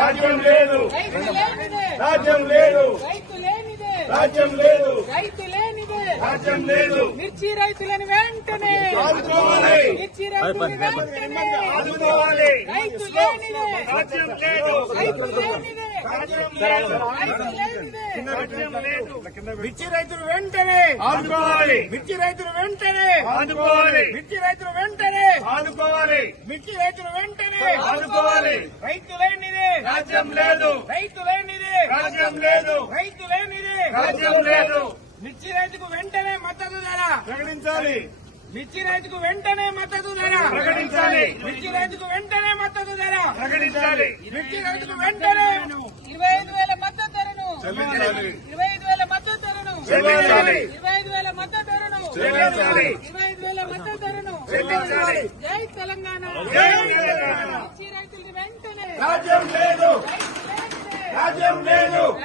రాజ్యం లేదు రాజ్యం లేదు రాజ్యం లేదు రాజ్యం లేదు మిర్చి రైతులను వెంటనే మిర్చి రైతులు మిర్చి రైతులు వెంటనే ఆదుకోవాలి మిర్చి రైతులు వెంటనే ఆదుకోవాలి మిర్చి రైతులు వెంటనే ఆదుకోవాలి మిర్చి రైతులు వెంటనే ఆదుకోవాలి రైతులే రాజ్యం లేదు రైతు లేనిది రాజ్యం లేదు రైతు లేనిది రాజ్యం లేదు మిర్చి రైతుకు వెంటనే మద్దతు ధర ప్రకటించాలి మిర్చి రైతుకు వెంటనే మద్దతు ధర ప్రకటించాలి మిర్చి రైతుకు వెంటనే మద్దతు ధర ప్రకటించాలి మిర్చి రైతుకు వెంటనే ఇరవై ఐదు వేల మద్దతు ధరను ఇరవై ఐదు వేల మద్దతు ధరను ఇరవై ఐదు వేల మద్దతు ధరను ఇరవై ఐదు వేల మద్దతు ధరను జై తెలంగాణ జై